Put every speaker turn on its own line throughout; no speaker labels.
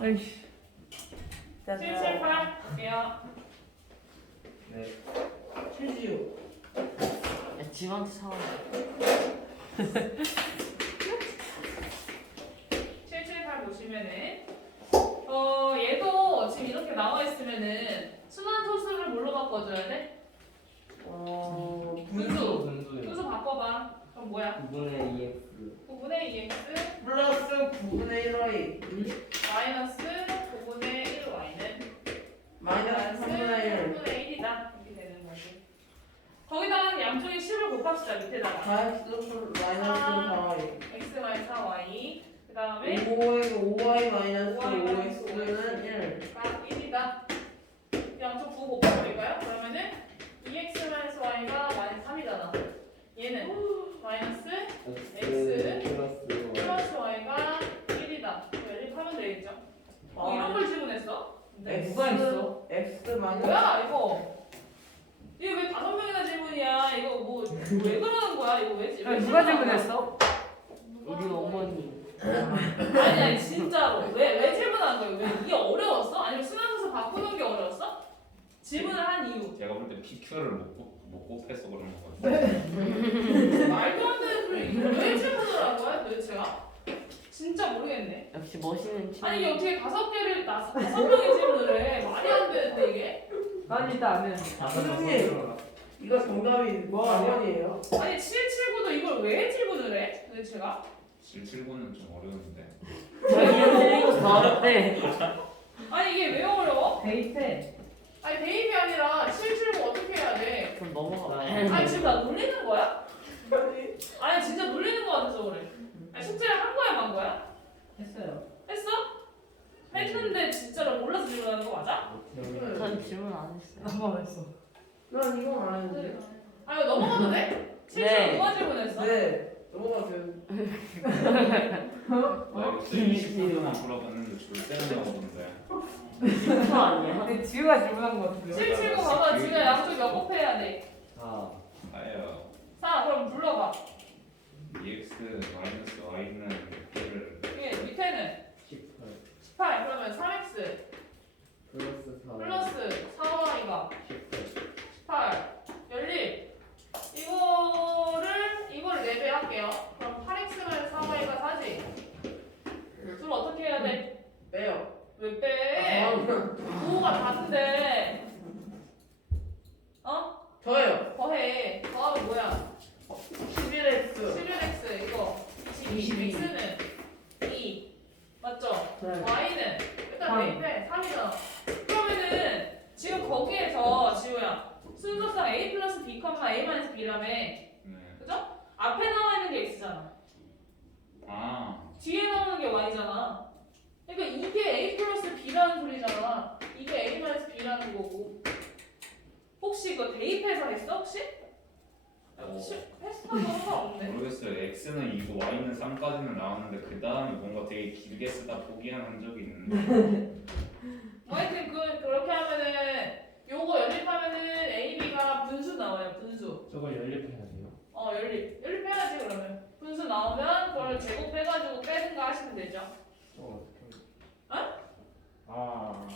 아이씨.
778 할게요.
네.
76.
야, 집한테 사와.
778 보시면은 어 얘도 지금 이렇게 나와 있으면은 순환 소수를 뭘로 바꿔줘야 돼?
어,
분수.
분수요.
순수 바꿔봐. 그럼 뭐야?
9분의 2x.
9분의 2x
플러스 9분의 1y.
마이너스 9분의 1y는
마이너스 3분의 1.
3분의 1이다. 이렇게 되는 거지. 거기다가 양쪽에 10을 곱합시다. 밑에다가
4x 마이너스 4y.
x 마이너스 4y 그 다음에
5에 5y 마이너스
5y 마이너스
5x는 1.
딱 1이다. 양쪽 9 곱해버릴까요? 그러면은 2x 마이너스 y가 마이너스 3이잖아. 얘는 마이너스 X
플러스 y.
플러스 y가 1이다. 연립하면 되겠죠? 어, 이런 걸 질문했어?
X,
누가 했어?
x 마이너스
뭐야 이거? 이거 왜 다섯 명이나 질문이야? 이거 뭐 왜 그러는 거야? 이거 왜 질-
야,
왜
누가
질문하는 거야?
질문했어?
누가
우리 어머니.
아니 아니 진짜로 왜 왜 질문한 거예요? 왜 이게 어려웠어? 아니면 수능에서 바꾸는 게 어려웠어? 질문을 한 이유
제가 볼 때 PQ를 못, 곱- 못 곱해서 그런 것 같아요.
말도 안 되는 소리 왜 질문을 한 거야 도대체가? 진짜 모르겠네
역시 멋있는 친구.
아니 이게 어떻게 다섯 개를 나 다섯 명의 질문을 해 말이 안 되는데 이게
난 일단 안 해.
선생님. 이거 정답이 뭐 4번이에요?
아니 779도 이걸 왜 질문을 해 도대체가?
779는 좀 어려운데.
자기가 틀린 거다 어렵대.
아니 이게 왜 어려워?
데이트.
아니 대입이 아니라 779 어떻게 해야 돼?
그럼 넘어가.
아니 지금 나 놀리는 거야?
아니,
진짜 놀리는 거 같아서 그래 아니 숙제를 한 거야 만 거야?
했어요.
했어? 했는데 진짜로 몰라서 질문하는 거 맞아?
전 질문 안 했어요.
나만 했어. 난 이건 안 했는데.
아 이거 넘어가도 돼? 779
네.
누가 질문했어?
네. 넘어가세요.
나 이거 20분만 물어봤는데 줄 때는 나오던데.
질문 아니야?
근데 지우가 질문한 것 같은데요?
779 봐봐 지금 양쪽 몇 곱해야 돼?
4.
아예요.
4 그럼 불러봐
2x 마이너스 y는 를
이게 밑에는
18.
18 그러면 3x
플러스 4.
플러스 4y가
18.
18 연립 이거를 이거를 4배 할게요 그럼 8x만 4y가 4지 둘 어떻게 해야 돼?
빼요.
왜
아,
빼?
저는
부호가 같은데 어?
저요.
더해 더하면 뭐야?
11x.
11x 이거 22 x는 2 맞죠?
네.
y는 일단
삼.
대입해 3이잖아 그러면은 지금 거기에서 지우야 순서상 a 플러스 b, a 마이너스 b라며
네.
그죠? 앞에 나와 있는 게 x잖아
아
뒤에 나오는 게 y잖아 그러니까 이게 a 플러스 b라는 소리잖아 이게 a 마이너스 b라는 거고 혹시 이거 대입해서 했어 혹시?
어.
했으면 상관없네
모르겠어요. x는 2고 y는 3까지는 나왔는데 그 다음에 뭔가 되게 길게 쓰다 포기한 흔적이 있는데.
뭐 하여튼 그, 그렇게 하면은 요거 연립하면은 A, B가 분수 나와요 분수
저걸 연립해야 돼요.
어 연립 연립해야지 그러면 분수 나오면 그걸 제곱해가지고 빼든가 하시면 되죠
저걸 어떻게
어?
아.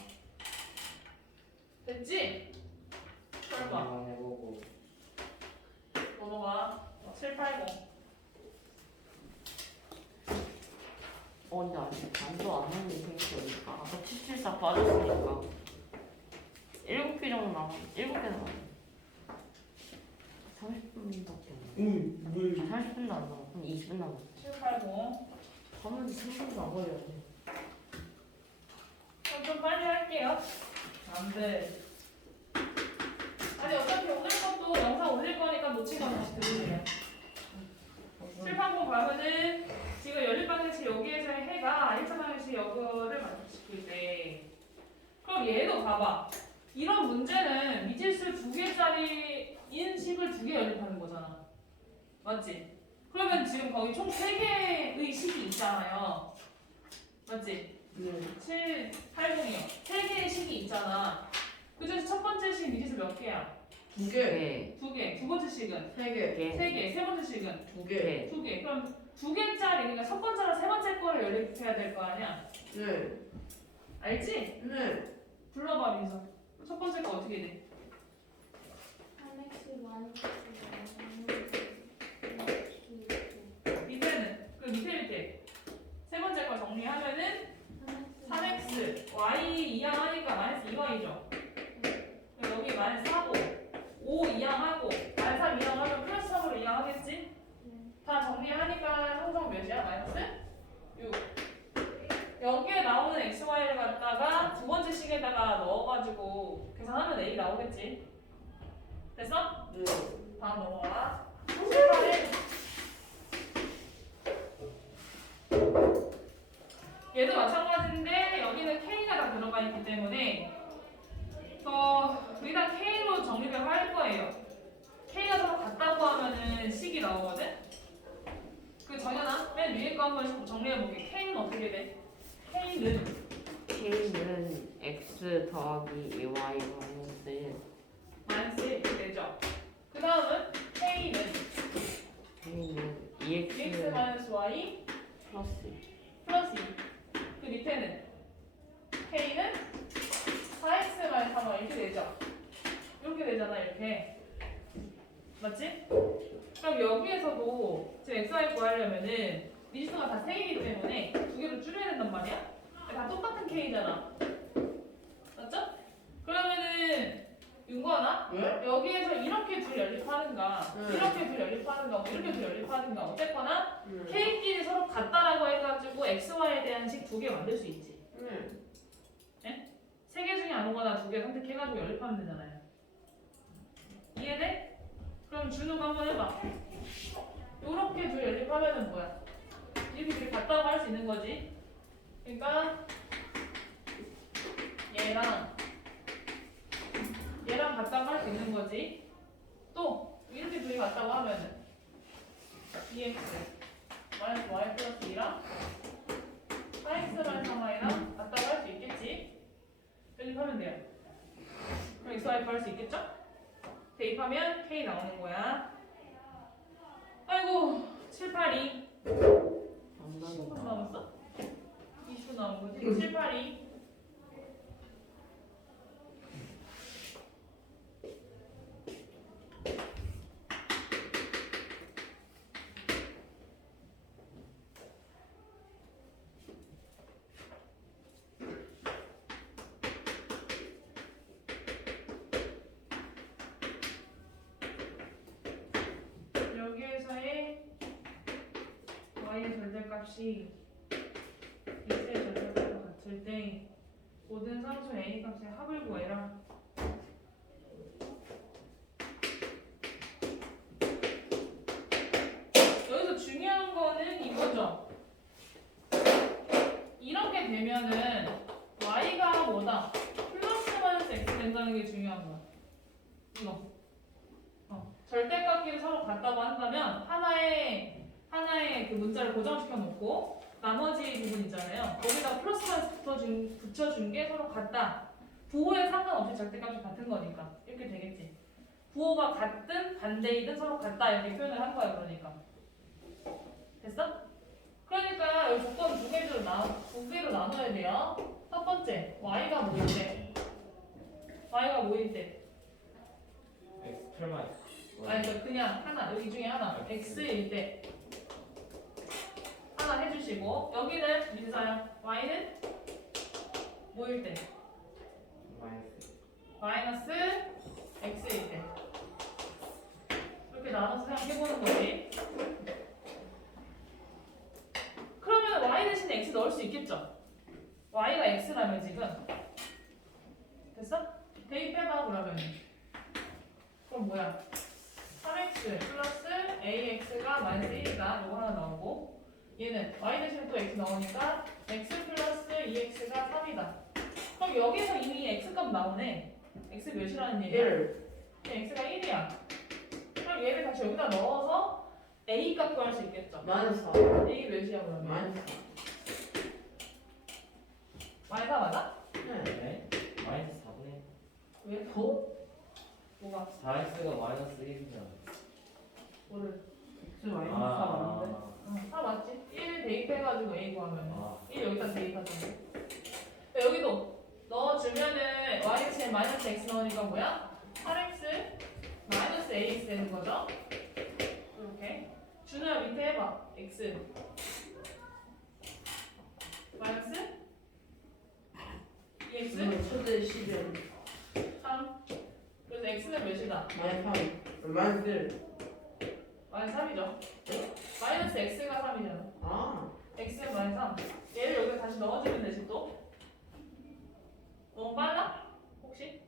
됐지? 설마
한번 해보고.
넘어가 780
어, 근데 아직 반도 안 하는 생각이니까. 아까 774 빠졌으니까. 7개 정도 남았, 7개 남았 30분밖에 안
응. 물.
남았어. 30분도 안 남았어. 한 20분 남았어.
780
하면 3분도 안 걸렸네.
그럼 좀 빨리 할게요 안돼 아니 어차피 오늘 것도 영상 올릴 거니까 놓친 거 다시 들으세요 780 가면은 지금 연립 방정식 여기에서의 해가 1차 방정식 역을 때 그럼 얘도 봐봐 이런 문제는 미지수 두 개짜리인 식을 두 개 연립하는 거잖아 맞지? 그러면 지금 거기 총 세 개의 식이 있잖아요 맞지?
네.
7, 80이요 세 개의 식이 있잖아 그중에서 첫 번째 식 미지수 몇 개야?
두 개.
네.
두 개. 두 번째 식은
세 개.
개.
세 개. 세 번째 식은
두 개.
개.
두 개. 그럼 두 개짜리 그러니까 첫 번째랑 세 번째 거를 연립해야 될 거 아니야?
네.
알지?
네.
불러봐 민서. 첫 번째 거 어떻게 돼?
3x 마이너스
밑에는 그 밑에 밑에 세 번째 거 정리하면은 3x y 이항하니까 마이너스 2y죠. 여기 마이너스 4고 5 이항하고 마이너스 3 이항하면 플러스 3으로 이항하겠지? 다 정리하니까 항상 몇이야? 마이너스 6. 여기에 나오는 x, y를 갖다가 두 번째 식에다가 넣어가지고 계산하면 a 나오겠지? 됐어?
네.
다음 넘어가. 7번에 얘도 마찬가지인데 여기는 K가 다 들어가 있기 때문에 어 일단 K로 정리를 할 거예요. K가 서로 같다고 하면은 식이 나오거든. 그 정연아 맨 위에 거 한번 정리해 볼게. K는 어떻게 돼? K는
K는 X 더하기 2Y 마이너스 1
마이너스 이렇게 되죠. 그 다음은 K는
K는
x
2X
마이너스 y
플러스 2
플러스 2. 그 밑에는 K는 4x 마이너스 3y 이렇게 되죠. 이렇게 되잖아, 이렇게. 맞지? 그럼 여기에서도 지금 xy 구하려면은 미지수가 다 3개이기 때문에 두 개를 줄여야 된단 말이야? 다 똑같은 K잖아. 맞죠? 그러면은 윤거나
왜?
여기에서 이렇게 둘 연립하는가
네.
이렇게 둘 연립하는가 뭐 이렇게 둘 연립하는가 어쨌거나
네.
K끼리 서로 같다라고 해가지고 XY에 대한 식 두 개 만들 수 있지.
네.
세 개 중에 아무거나 두 개 선택해가지고 연립하면 되잖아요. 이해돼? 그럼 준우가 한번 해봐. 요렇게 둘 연립하면은 뭐야? 이렇게 같다고 할 수 있는 거지. 그러니까 얘랑 얘랑 같다고 할 수 있는 거지. 또 이렇게 둘이 같다고 하면은 EX 마이너스 Y 플러스 2랑 4X 마이너스 3Y랑 같다고 할 수 있겠지? 연립하면 돼요. 구할 수 있겠죠? 대입하면 K 나오는 거야. 아이고, 7, 8, 2. 10분
정답이다
남았어? 20분 남은 거지? 7, 8, 2. 여기에서의 y의 절대 값이 x의 절대값과 같을 때 모든 상수 a 값의 합을 구해라. 여기서 중요한 거는 이거죠. 이렇게 되면은 y가 뭐다? 플러스 마이너스 x 된다는 게 중요한 거야. 이거. 어. 절대값끼리 서로 같다고 한다면 하나의 하나의 그 문자를 고정시켜 놓고 나머지 부분 있잖아요. 거기다 플러스 마이너스 붙여준, 붙여준 게 서로 같다. 부호에 상관없이 절대값이 같은 거니까 이렇게 되겠지. 부호가 같든 반대이든 서로 같다 이렇게 표현을 한 거야 그러니까. 됐어? 그러니까 여기 조건 두 개로 나, 두 개로 나눠야 돼요. 첫 번째, y가 뭐일 때? y가 뭐일 때?
X 8만
아니 그러니까 그냥 하나 여기 중에 하나 x일 때 주시고 여기는 민서야 y는 뭐일 때? 마이너스 x일 때. 이렇게 나눠서 생각해보는 거지. 그러면 y 대신에 x 넣을 수 있겠죠? y가 x라면 지금. 됐어? 대입해봐 그러면 그럼 뭐야? 3x 플러스 ax가 마이너스 1이다. 이거 하나 나오고 얘는 y 대신에 또 x 나오니까 x 플러스 2x가 3이다. 그럼 여기서 이미 x값 나오네. x 몇이라는 얘기야?
1.
x가 1이야. 그럼 얘를 다시 여기다 넣어서 a 값 구할 수 있겠죠?
마이너스 4.
a 몇이야 그러면?
마이너스 4.
마이너스 4 맞아?
네.
네? 마이너스 4분의
왜?
더?
뭐가?
4X가 마이너스 1이잖아
뭐를?
X 마이너스 4 맞는데?
응, 4 맞지? 1 대입해가지고 a 구하면
아.
1 여기다 대입하잖아. 여기도 마이너스 x 넣으니까 뭐야? 8x 마이너스 ax 되는 거죠? 이렇게. 준호야 밑에 해봐. x. 마이너스 2x
이거 초대 10연
3 그래서 x는 몇이다?
마이너스 3 마이너스
마이너스 3이죠 마이너스 x가 3이잖아.
아.
x는 마이너스 3 얘를 여기 다시 넣어주면 되지 또? 너무 빨라? 혹시?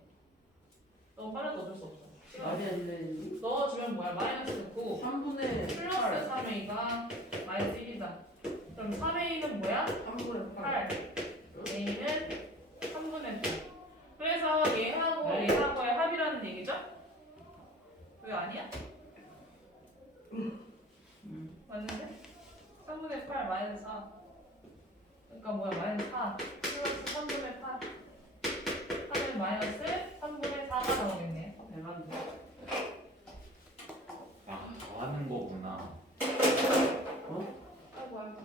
너무 빨라도 어쩔 수 없어. 시간
말이 안 되는데
넣어주면 뭐야? 마이너스 9
3분의
플러스 3a가 마이너스 1이다. 그럼 3a는 뭐야?
3분의 8
8 a는 3분의 9 그래서 얘하고
네.
얘하고의 합이라는 얘기죠? 왜 아니야? 맞는데? 3분의 8 마이너스 4 그러니까 뭐야 마이너스 4 플러스 3분의 8 하면 마이너스 3분의 4가 나오겠네
대박이다
아, 더 하는 거구나.
아이고 아이고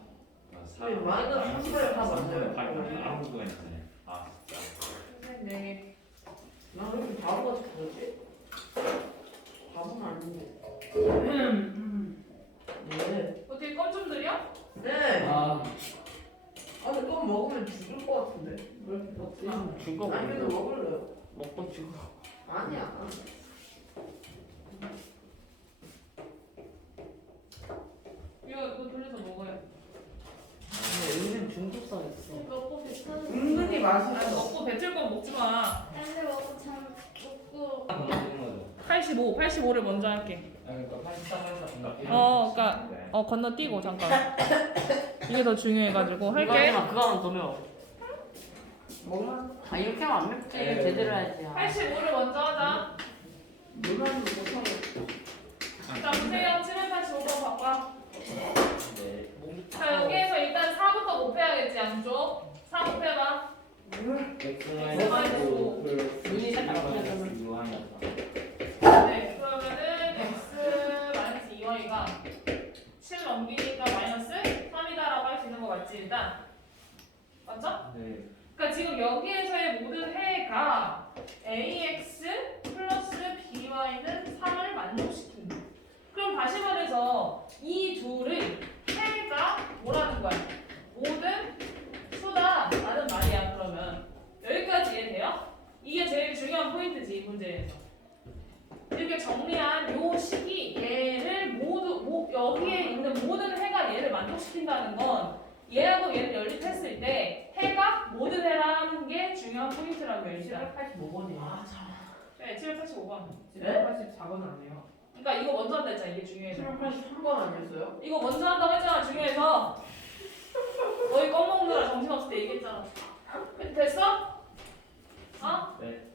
아,
네, 마이너스 3분의 4 맞아요.
팔 아무도 했네. 아, 진짜.
선생님 네
나왜 이렇게 바보같이 그러지? 바보는 아닌데 네.
어떻게 껌 좀 드려?
네.
아.
아 근데 그거 먹으면 죽을 것 같은데? 왜 이렇게 먹지?
죽어
아니 그래도 먹을래요.
먹고 죽어.
아니야
이거 이거 돌려서 먹어요
근데 은근 중독성 있어
먹고 뱉어도
은근히
아
맛있어
먹고 뱉을 건 먹지 마
딴데 먹고 참 먹고
건너뛰는 거죠
85, 85를 먼저 할게.
아 그러니까 83에서 건너뛰는
어, 그러니까
네.
어 건너뛰고 잠깐. 이게 더 중요해가지고 할게.
그거 하면. 더 매워
먹으면
아 이렇게 하면 안 맵지.
네.
제대로 해야지. 아.
85를 먼저 하자.
물만 못하고
자 보세요. 785번 바꿔.
네.
자 여기에서 일단 4부터 곱해야겠지 양쪽? 4 곱해봐.
X
마이너스
마이
7785번이에요.
아, 참.
네, 785번.
784번은 안 해요.
그러니까 이거 먼저 한다 했잖아. 이게 중요해서.
783번 아니었어요?
이거 먼저 한다고 했잖아. 중요해서. 너희 껌먹느라 정신없을 때 얘기했잖아. 됐어? 어?
네.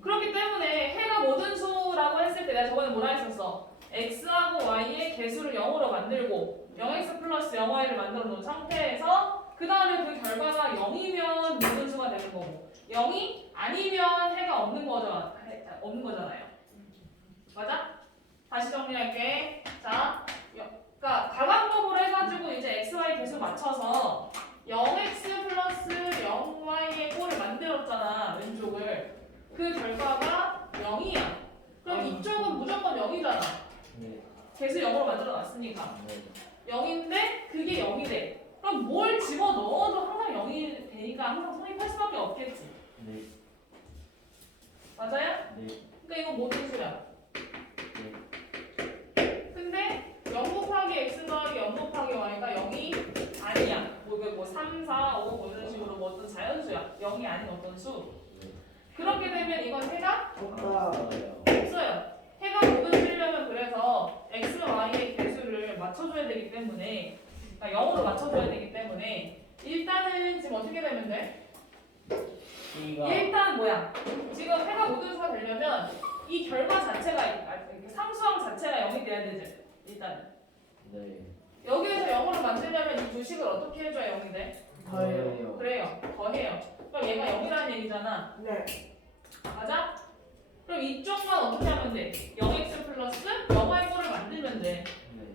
그렇기 때문에 해가 모든 수라고 했을 때 내가 저번에 뭐라 했었어? x하고 y의 개수를 0으로 만들고 0x 플러스 0y를 만들어 놓은 상태에서 그 다음에 그 결과가 0이면 모든 수가 되는 거고 0이 아니면 해가 없는 거죠 해- 없는 거잖아요. 맞아? 다시 정리할게. 자, 여- 그러니까 가방법으로 해가지고 이제 x, y 개수 맞춰서 0x 플러스 0y의 꼴을 만들었잖아 왼쪽을. 그 결과가 0이야. 그럼 이쪽은 무조건 0이잖아.
네.
개수 0으로 만들어 놨으니까.
네.
0인데 그게 0이 돼. 그럼 뭘 집어 넣어도 항상 0이 되니까 항상 성립할 수밖에 없겠지.
네.
맞아요?
네.
그러니까 이거 모든 수야. 근데 0 곱하기 x 더하기 0 곱하기 y가 0이 아니야. 뭐, 이거 뭐 3, 4, 5, 뭐 이런 식으로 뭐 어떤 자연수야. 0이 아닌 어떤 수. 그렇게 되면 이건 해가
없다
없어요. 해가 모든 수려면 그래서 x, y의 개수를 맞춰줘야 되기 때문에 그러니까 0으로 맞춰줘야 되기 때문에 일단은 지금 어떻게 되면 돼?
C가
일단 뭐야? 지금 해가 모든 수가 되려면 이 결과 자체가 아, 이렇게 상수항 자체가 0이 돼야 되지. 일단
네.
여기에서 0으로 만들려면 이 두 식을 어떻게 해줘야 0이 돼?
더해요
그래요. 더해요. 그럼 얘가 0이라는 얘기잖아.
네
맞아? 그럼 이쪽만 어떻게 하면 돼? 0x 플러스 0y 꼴을 만들면 돼.
네.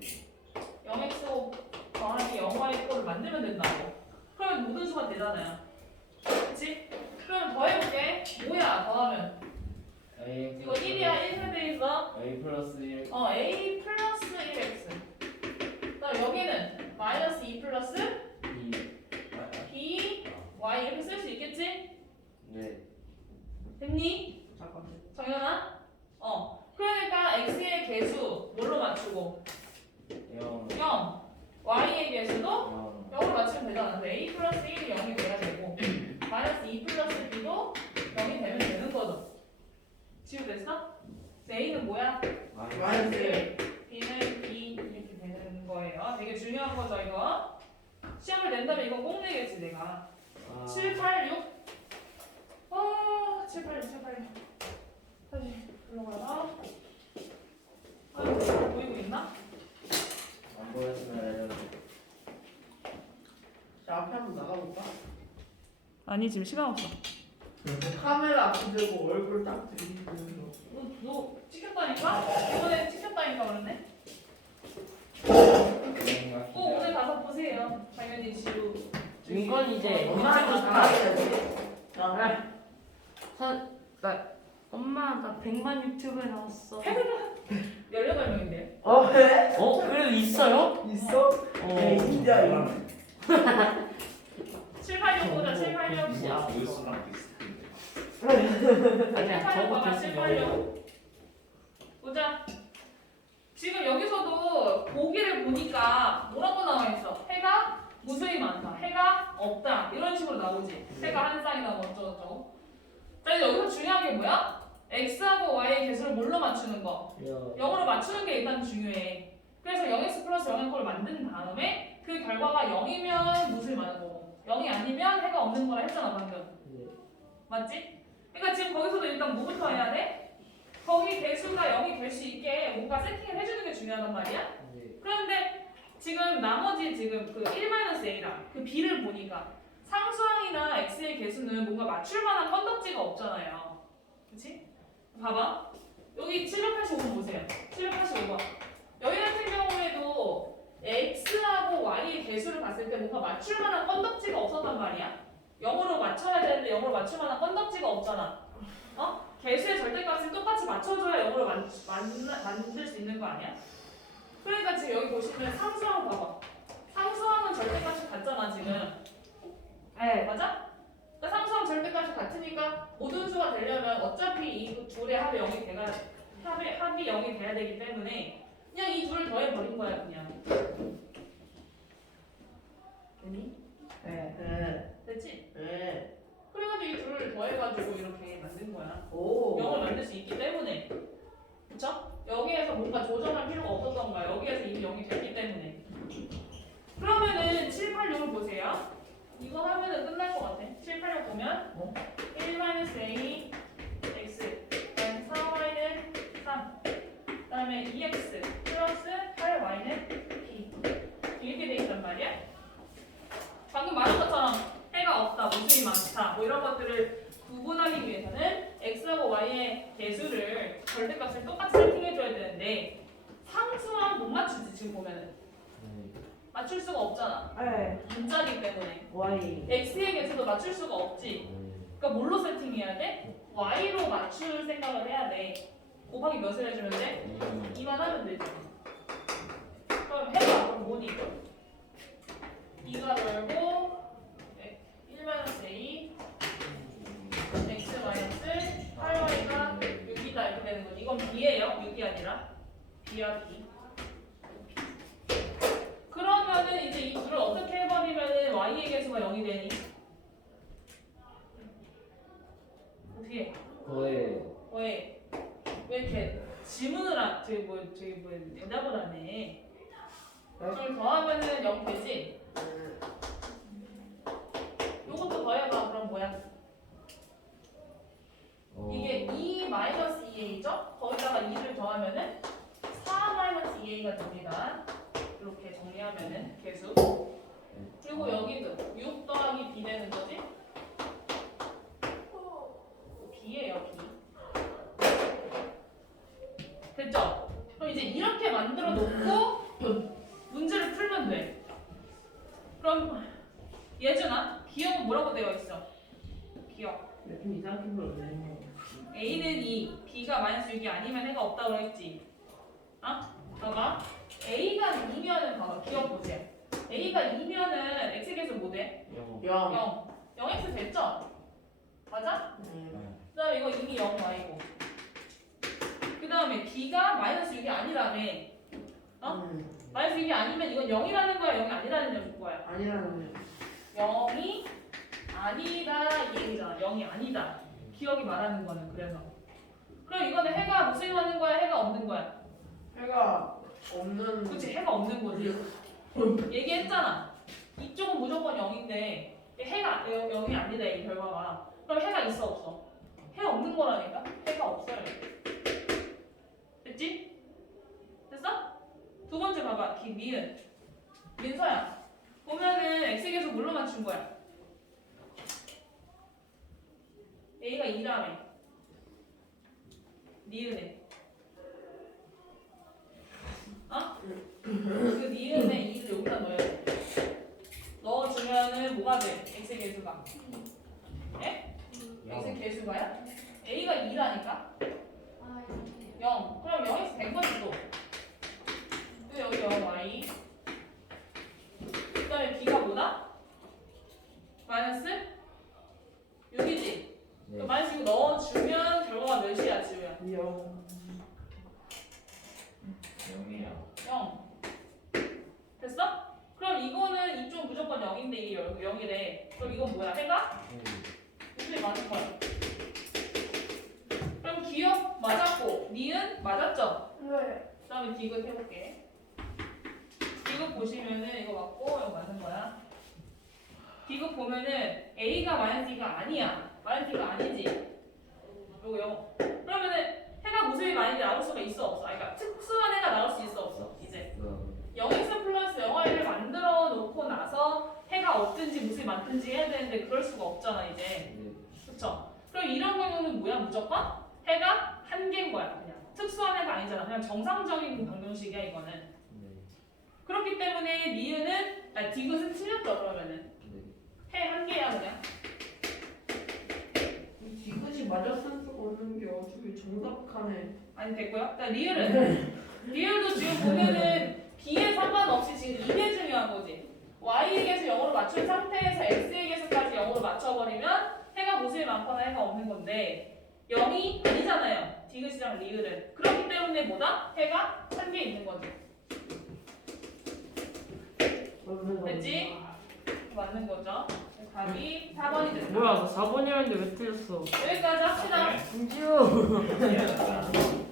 0x 더하기 0y 꼴을 만들면 된다고. 그러면 모든 수가 되잖아요. 그치? 그럼 더해볼게. 뭐야?
A
이거 1이야 1 세대 있어
A 플러스 1
어 a 플러스 1x 그다음 여기는 마이너스 2 플러스
2
b y 이렇게 쓸 수 있겠지?
네
됐니?
잠깐만.
정연아? 어 그러니까 x의 개수 뭘로 맞추고
0
0 y의 개수도
0
0으로 맞추면 되잖아 그래서 a 플러스 1이 0이 돼야 되고 마이너스 2 플러스 b도 0이 되면 되는 거죠 지우 됐어? 그래서 a는 뭐야?
마이너스 일.
b는 2 이렇게 되는 거예요. 되게 중요한 거죠, 이거. 시험을 낸다면 이건 꼭 내겠지, 내가.
아,
7, 8, 6. 아, 7, 8, 6, 7, 8, 6. 다시 불러가라. 아, 이거 보이고 있나?
안 보였으면 알려줘
자, 앞에 한번 나가볼까?
아니, 지금 시간 없어.
카메라 앞에 들고 얼굴 딱 들이대면서.
너, 너 찍혔다니까? 이번에 찍혔다니까 그러네? 꼭 오늘 당연히 지우.
이건 이제
엄마한테 나가야지. 자,
선, 나 엄마 나 100만 유튜브에 나왔어.
18명인데.
어, 왜?
어? 그래도 있어요?
있어?
어.
네, 진짜 이거.
7, 8, 6 보자, 7, 8, 6.
야.
비슷한데
아니야 저거
봐봐,
됐으면
실패하려. 보자. 지금 여기서도 보기를 보니까 뭐라고 나와 있어? 해가 무수히 많다. 해가 없다. 이런 식으로 나오지. 해가 한 쌍이다 뭐 어쩌고저쩌고. 자, 이제 여기서 중요한 게 뭐야? x하고 y의 개수를 뭘로 맞추는 거? 0으로 맞추는 게 일단 중요해. 그래서 0x 플러스 0을 만든 다음에 그 결과가 0이면 무수히 많은 거고 0이 아니면 해가 없는 거라 했잖아 방금. 맞지? 그러니까 지금 거기서도 일단 뭐부터 해야 돼? 거기 개수가 0이 될 수 있게 뭔가 세팅을 해주는 게 중요하단 말이야? 그런데 지금 나머지 지금 그 1-a랑 그 b를 보니까 상수항이나 x의 개수는 뭔가 맞출 만한 건덕지가 없잖아요. 그치? 봐봐. 여기 785번 보세요. 785번. 여기 같은 경우에도 x하고 y의 개수를 봤을 때 뭔가 맞출 만한 건덕지가 없었단 말이야. 0으로 맞춰야 되는데 0으로 맞출 만한 건덕지가 없잖아. 어? 개수의 절대값을 똑같이 맞춰줘야 0으로 만, 만, 만들 수 있는 거 아니야? 그러니까 지금 여기 보시면 상수항 봐봐. 상수항은 절대값이 같잖아 지금. 네 맞아? 그러니까 상수항 절대값이 같으니까 모든 수가 되려면 어차피 이 둘의 합이 0이 돼가 합이, 합이 0이 돼야 되기 때문에 그냥 이 둘을 더해 버린 거야 그냥. 되니?
네. 네.
됐지?
네.
그래가지고 이 둘을 더해가지고 이렇게 만든 거야.
오.
0을 만들 수 있기 때문에. 그쵸? 여기에서 뭔가 조정할 필요가 없었던 거야. 여기에서 이미 0이 됐기 때문에. 그러면은 7, 8, 6을 보세요. 이거 하면은 끝날 것 같아. 7, 8, 6 보면
어?
1-a x 그다음에 4y는 3 그다음에 2x 플러스 8y는 b 이렇게 돼 있단 말이야. 방금 말한 것처럼 해가 없다, 무수히 많다, 뭐 이런 것들을 구분하기 위해서는 x하고 y의 개수를 절대값을 똑같이 세팅해줘야 되는데 상수랑 못 맞추지 지금 보면은 맞출 수가 없잖아
네.
문자기 때문에
Y.
x의 개수도 맞출 수가 없지 그러니까 뭘로 세팅해야 돼? y로 맞출 생각을 해야 돼 곱하기 몇을 해주면 돼? 2만 하면 되지 그럼 해봐 그럼 뭐니? 2가 넓고 1-a x 마이너스 8y가 6이다 이렇게 되는 거지. 이건 b예요. 6이 아니라 b야 b. 그러면은 이제 이 둘을 어떻게 해버리면은 y의 개수가 0이 되니? 어떻게? 해?
거의
왜? 왜 이렇게 지문을 안, 저기 뭐, 저기 뭐 대답을 안 해? 둘 더하면은 0 되지? 요것도 더해봐. 그럼 뭐야?
어,
이게 2 마이너스 2a죠? 거기다가 2를 더하면은 4 마이너스 2a가 됩니다. 이렇게 정리하면은 개수. 그리고 여기도 6 더하기 b 되는 거지? b예요, b. 됐죠? 그럼 이제 이렇게 만들어 놓고 문제를 풀면 돼. 그럼 예준아, 기억은 뭐라고 되어 있어? 기억.
좀 이상하게 불렀네.
A는 2, B가 마이너스 6이 아니면 해가 없다고 했지. 어? 봐봐. A가 2면은 봐봐. 기억 보세요. A가 2면은 X에서 뭐 돼?
영.
0.
0. 0X 됐죠? 맞아?
네.
그 다음에 이거 이미 0Y고. 그 다음에 B가 마이너스 6이 아니라며. 어?
음.
마이너스 6이 아니면 이건 0이라는 거야, 0이 아니라는 거야.
아니라는
0이 아니다 이 얘기잖아. 0이 아니다. 기억이 말하는 거는 그래서. 그럼 이거는 해가 무슨 하는 거야? 해가 없는 거야?
해가 없는.
그렇지 해가 없는 거지. 얘기했잖아. 이쪽은 무조건 0인데 해가 0이 아니다 이 결과가. 그럼 해가 있어 없어? 해 없는 거라니까? 해가 없어요. 됐지? 됐어? 두 번째 봐봐. 기 미은. 민서야. 보면은 x에서 뭘로 맞춘 거야? a가 2라며. 니은에. 어? 그 니은에 2를 여기다 넣어야 돼. 넣어주면은 뭐가 돼? x의 개수가. 에? x의 개수가야? a가 2라니까?
아
0. 그럼 0에서 100번이 또. 또 여기 0y. 그 다음에 b가 뭐다? 마이너스 6이지?
네.
마이너스 6 넣어주면 결과가 몇이야 지우야?
0.
영이야.
0. 됐어? 그럼 이거는 이쪽 무조건 0인데 이게 0 이래. 그럼 이건 뭐야? 해가?
음.
무슨 맞은 거야? 그럼 기억 맞았고 니은 맞았죠?
네.
그 다음에 디귿 해볼게. 디귿 보시면은 이거 맞고 이거 맞는 거야. 디귿 보면은 A가 마이너스 2가 아니야. 마이너스 2가 아니지. 요거 요. 그러면은 해가 무수히 많이 나올 수가 있어 없어? 아니, 그러니까 특수한 해가 나올 수 있어 없어? 이제
그
0x 플러스 0y를 만들어 놓고 나서 해가 없든지 무수히 많든지 해야 되는데 그럴 수가 없잖아 이제.
네.
그쵸? 그럼 이런 경우는 뭐야 무조건? 해가 한 개인 거야 그냥 특수한 해가 아니잖아 그냥 정상적인 방정식이야 이거는
네.
그렇기 때문에 니은은 아 디귿은 틀렸죠 그러면은
네.
해한 개야 그냥
이 디귿이 맞아 쓸 수가 없는 게 어차피 정답하네.
아니 됐고요 그러니까 리을은 리을도 지금 보면은 B에 상관없이 지금 이게 중요한 거지 Y에게서 0으로 맞춘 상태에서 X에게서까지 0으로 맞춰버리면 해가 무수히 많거나 해가 없는 건데 0이 아니잖아요. 디귿이랑 리을은. 그렇기 때문에 뭐다? 해가 한 개 있는 거지
그러면
됐지? 맞는 거죠. 답이 4번이 됐다.
뭐야 나 4번이었는데 왜 틀렸어?
여기까지 합시다.
김지우
야,